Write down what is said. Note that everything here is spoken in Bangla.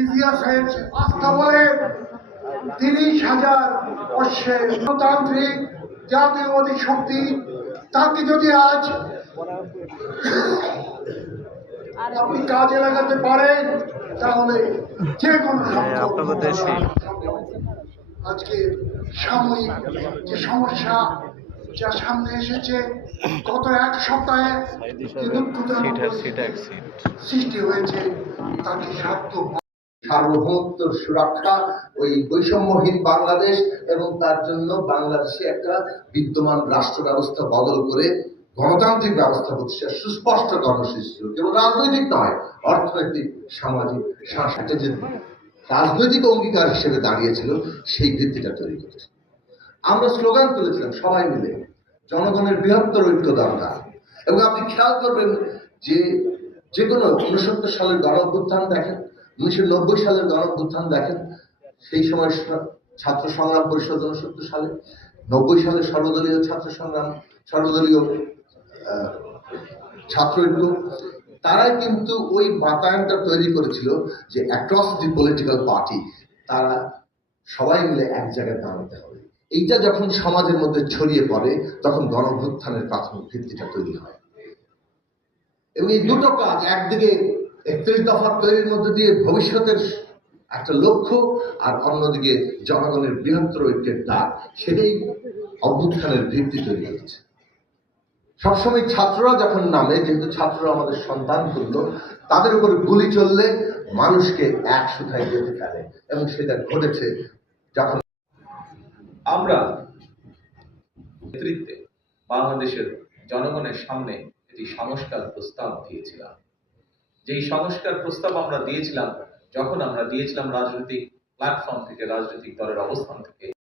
ইতিহাসের আস্থা বলে 30,000 বর্ষের গণতান্ত্রিক জাতীয়বাদী শক্তি, তাকে যদি আজ আপনি কাজে লাগাতে পারেন তাহলে যে কোনো আজকে সাময়িক যে সমস্যা যা সামনে এসেছে গত এক সপ্তাহে সৃষ্টি হয়েছে তাকে সার্বভৌমত্ব সুরক্ষা, ওই বৈষম্যহীন বাংলাদেশ এবং তার জন্য বাংলাদেশে একটা বিদ্যমান রাষ্ট্র ব্যবস্থা বদল করে গণতান্ত্রিক ব্যবস্থা প্রতিষ্ঠা সুস্পষ্ট কর্মসূচি ছিল। কেবল রাজনৈতিক নয়, অর্থনৈতিক, সামাজিক, সাংস্কৃতিক যে রাজনৈতিক অঙ্গীকার হিসেবে দাঁড়িয়েছিল সেই ভিত্তিটা তৈরি করেছে। আমরা স্লোগান তুলেছিলাম সবাই মিলে, জনগণের বৃহত্তর ঐক্য দরকার। এবং আপনি খেয়াল করবেন যে কোনো 69 সালের গণ অভ্যুত্থান দেখেন, 1990 সালের গণ অভ্যুত্থান দেখেন, সেই সময় ছাত্র সংগ্রাম পরিষদ 69 সালে, 90 সালে সর্বদলীয় ছাত্র সংগ্রাম, সর্বদলীয় ছাত্র ঐক্য, তারাই কিন্তু ওই বাতায়নটা তৈরি করেছিল যে অ্যাক্রস দি পলিটিক্যাল পার্টি তারা সবাই মিলে এক জায়গায় দাঁড়াতে হবে। এইটা যখন সমাজের মধ্যে ছড়িয়ে পড়ে তখন গণ অভ্যুত্থানের প্রাথমিক ভিত্তিটা তৈরি হয়। এবং এই দুটো কাজ, একদিকে 31 দফা তৈরির মধ্যে দিয়ে ভবিষ্যতের একটা লক্ষ্য, আর অন্যদিকে জনগণের বৃহত্তর ঐক্যের ডাক, সেটাই অভ্যুত্থানের ভিত্তি তৈরি হয়েছে। সবসময় ছাত্ররা যখন নামে, যেহেতু ছাত্ররা আমাদের সন্তান তুল্য, তাদের উপরে গুলি চললে মানুষকে এক সুতায় যেতে পারে, এবং সেটা ঘটেছে যখন আমরা নেতৃত্বে বাংলাদেশের জনগণের সামনে একটি সংস্কার প্রস্তাব দিয়েছিলাম। যেই সংস্কার প্রস্তাব আমরা দিয়েছিলাম, যখন আমরা দিয়েছিলাম রাজনৈতিক প্ল্যাটফর্ম থেকে, রাজনৈতিক দলের অবস্থান থেকে,